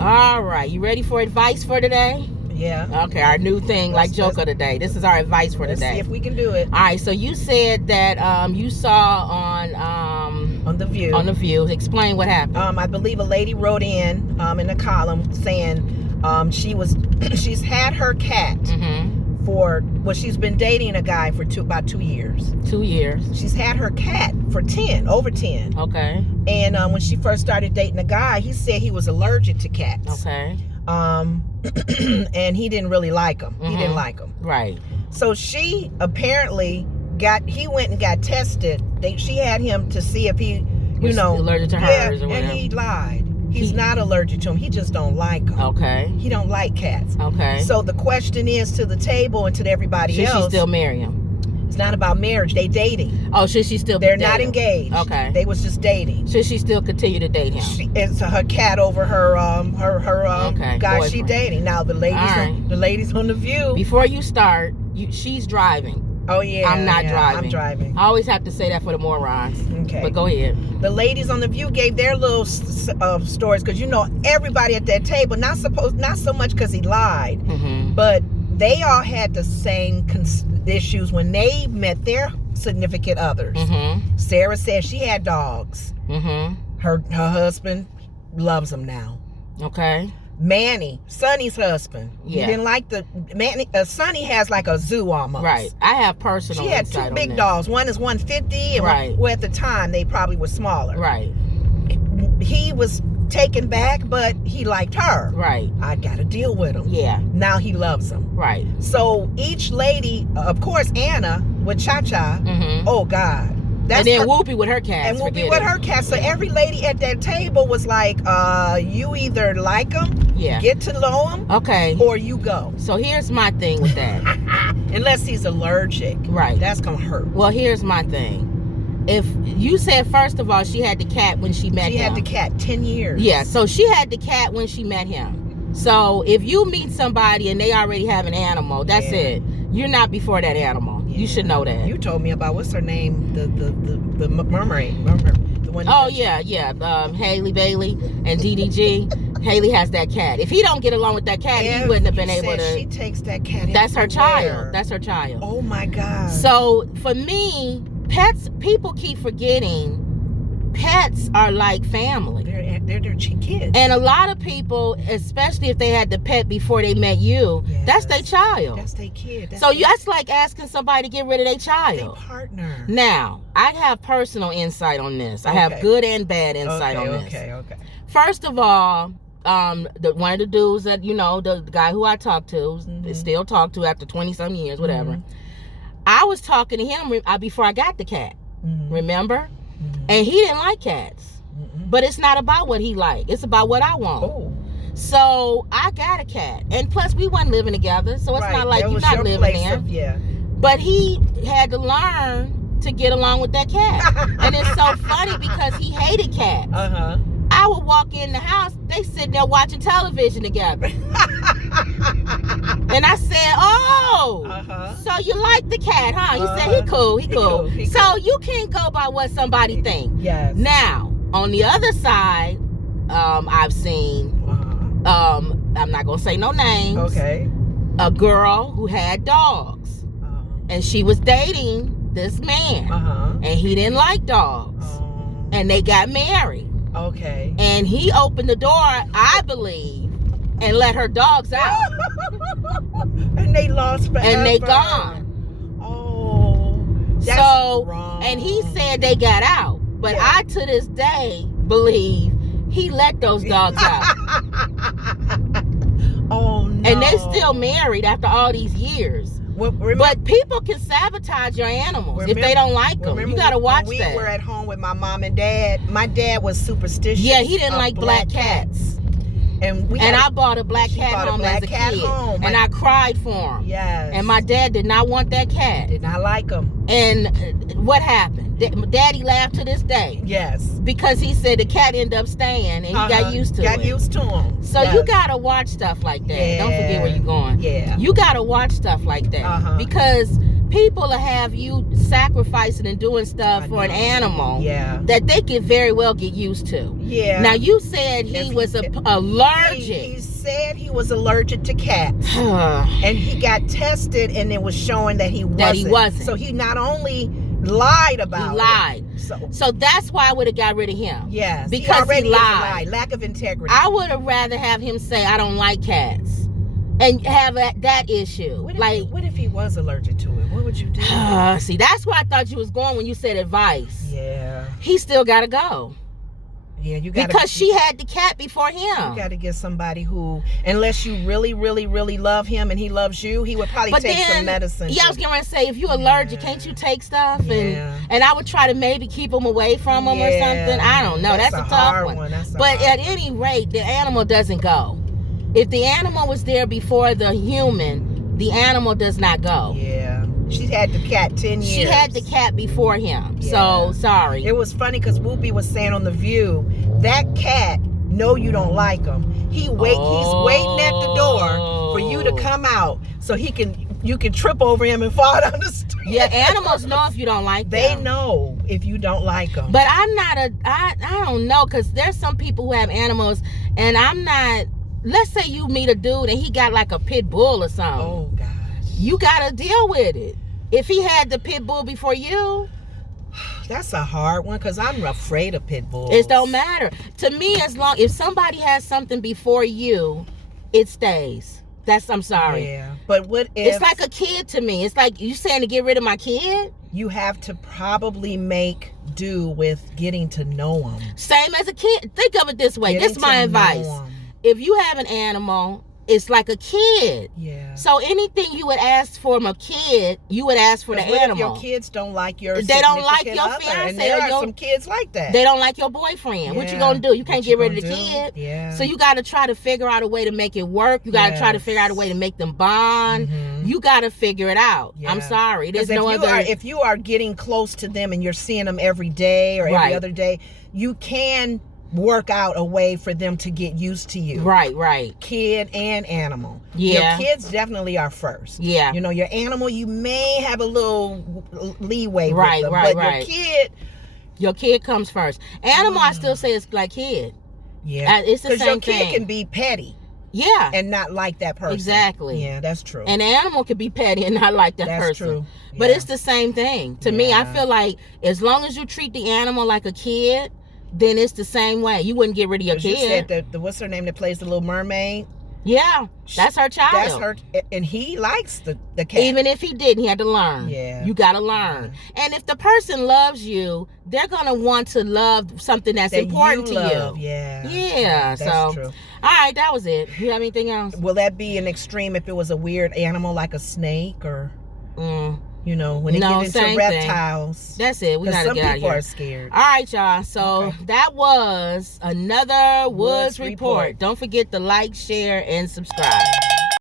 All right, you ready for advice for today? Yeah. Okay, our new thing, like Joker today. This is our advice for Let's today. see if we can do it. All right, so you said that you saw on The View. On The View. Explain what happened. I believe a lady wrote in the column saying she's had her cat she's been dating a guy for about 2 years. 2 years. She's had her cat for over 10. Okay. And when she first started dating a guy, he said he was allergic to cats. Okay. And he didn't really like him. He didn't like him. Right. So she apparently he went and got tested. She had him to see if he, Was allergic to hers or whatever. And he lied. He's not allergic to him. He just don't like them. Okay. He don't like cats. Okay. So the question is to the table and to everybody else. Should she still marry him? It's not about marriage. They dating. Oh, should she still? They're not engaged. Okay. They was just dating. Should she still continue to date him? It's her cat over her guy boyfriend. she dating. Now the ladies on The View. Before you start, she's driving. Oh yeah. I'm not driving. I'm driving. I always have to say that for the morons. Okay. But go ahead. The ladies on The View gave their little stories because everybody at that table not so much because he lied, but they all had the same issues when they met their significant others. Sarah said she had dogs. Her husband loves them now. Okay. Manny, Sonny's husband. Yeah. He didn't like Sonny has like a zoo almost. Right. I have personal. She had two big dogs. One is 150, and well, at the time they probably were smaller. Right. He was taken back, but he liked her. Right. I got to deal with him. Yeah. Now he loves them. Right. So each lady, of course, Anna with Cha-Cha. Oh God. And then Whoopi with her cats. And Whoopi with her cats. So every lady at that table was like, you either like them, get to know him, okay, or you go. So here's my thing with that. Unless he's allergic. Right. That's going to hurt. Well, here's my thing. If you said, first of all, she had the cat when she met him. She had the cat 10 years. Yeah, so she had the cat when she met him. So if you meet somebody and they already have an animal, that's it. You're not before that animal. You should know that. You told me about, what's her name? The mermaid. The one. Oh, yeah. Haley Bailey and DDG. Haley has that cat. If he don't get along with that cat, he wouldn't have been able to. She takes that cat. That's her child. That's her child. Oh, my God. So for me, people keep forgetting pets are like family. They're their kids. And a lot of people, especially if they had the pet before they met you, that's their child. That's their kid. That's like asking somebody to get rid of their child. Their partner. Now, I have personal insight on this. I have good and bad insight on this. Okay. First of all, one of the dudes that, the guy who I talked to, still talk to after 20-some years, whatever. I was talking to him before I got the cat. Remember? And he didn't like cats. But it's not about what he liked. It's about what I want. Oh. So I got a cat. And plus, we wasn't living together. So it's not like you're not living there. But he had to learn to get along with that cat. And it's so funny because he hated cats. I would walk in the house, they sitting there watching television together. And I said, so you like the cat, huh? He said, he cool. So you can't go by what somebody thinks. Yes. Now, on the other side, I've seen, I'm not going to say no names. Okay. A girl who had dogs. And she was dating this man. And he didn't like dogs. And they got married. Okay. And he opened the door, I believe, and let her dogs out. And they lost forever. And they gone. Oh, that's wrong. And he said they got out. But I, to this day, believe he let those dogs out. Oh, no. And they still married after all these years. But people can sabotage your animals if they don't like them. You got to watch that. We were at home with my mom and dad. My dad was superstitious. Yeah, he didn't like black cats. And I bought a black cat home as a kid. And I cried for him. Yes. And my dad did not want that cat. Did not like him. And what happened? Daddy laughed to this day. Yes. Because he said the cat ended up staying and he got used to it. Got used to him. So you got to watch stuff like that. Yeah. Don't forget where you're going. Yeah. You got to watch stuff like that. Because people will have you sacrificing and doing stuff for an animal that they could very well get used to. Yeah. Now, you said he was allergic. He said he was allergic to cats. And he got tested, and it was showing that he wasn't. So he not only lied about it. So that's why I would have got rid of him. Yes. Because he lied. Lack of integrity. I would have rather have him say, I don't like cats. And have that issue. What if he was allergic to it? What would you do? See, that's where I thought you was going when you said advice. Yeah. He still got to go. Yeah, you got because she had the cat before him. You got to get somebody who, unless you really, really, really love him and he loves you, he would probably take some medicine. Yeah, I was going to say, if you're allergic, can't you take stuff? And I would try to maybe keep him away from him or something. I don't know. That's a tough one. But at any rate, the animal doesn't go. If the animal was there before the human, the animal does not go. Yeah. She had the cat 10 years. She had the cat before him. Yeah. So, sorry. It was funny because Whoopi was saying on The View, that cat, no, you don't like him. He's waiting at the door for you to come out so you can trip over him and fall down the stairs. Yeah, animals know if you don't like them. They know if you don't like them. But I don't know, because there's some people who have animals, and I'm not. Let's say you meet a dude and he got like a pit bull or something. Oh, gosh. You got to deal with it. If he had the pit bull before you. That's a hard one, because I'm afraid of pit bulls. It don't matter. To me, if somebody has something before you, it stays. I'm sorry. Yeah. But what if... It's like a kid to me. It's like, you saying to get rid of my kid? You have to probably make do with getting to know him. Same as a kid. Think of it this way. This is my advice. If you have an animal, it's like a kid. Yeah. So anything you would ask from a kid, you would ask for the animal. If your kids don't like your they don't like your other, fiance, and there are some kids like that. They don't like your boyfriend. Yeah. What you gonna do? You can't get rid of the kid. Yeah. So you got to try to figure out a way to make it work. You got to try to figure out a way to make them bond. Mm-hmm. You got to figure it out. Yeah. I'm sorry. There's no other. If you are getting close to them and you're seeing them every day or every other day, you can work out a way for them to get used to you. Right. Kid and animal. Yeah. Your kids definitely are first. Yeah. You know, your animal, you may have a little leeway with them. But your kid comes first. Animal, I still say it's like kid. Yeah. It's the same thing. Because your kid can be petty. Yeah. And not like that person. Exactly. Yeah, that's true. An animal could be petty and not like that person. That's true. Yeah. But it's the same thing. To me, I feel like as long as you treat the animal like a kid, then it's the same way. You wouldn't get rid of your kid. You said what's her name that plays the Little Mermaid? Yeah, that's her child. That's her, and he likes the cat. Even if he didn't, he had to learn. Yeah. You got to learn. And if the person loves you, they're going to want to love something that's important to you. Yeah. Yeah. That's true. All right, that was it. You have anything else? Will that be an extreme if it was a weird animal like a snake or... You know, when it gets into reptiles. That's it. We gotta get out of here. Some people are scared. All right, y'all. So that was another Woods Report. Don't forget to like, share, and subscribe.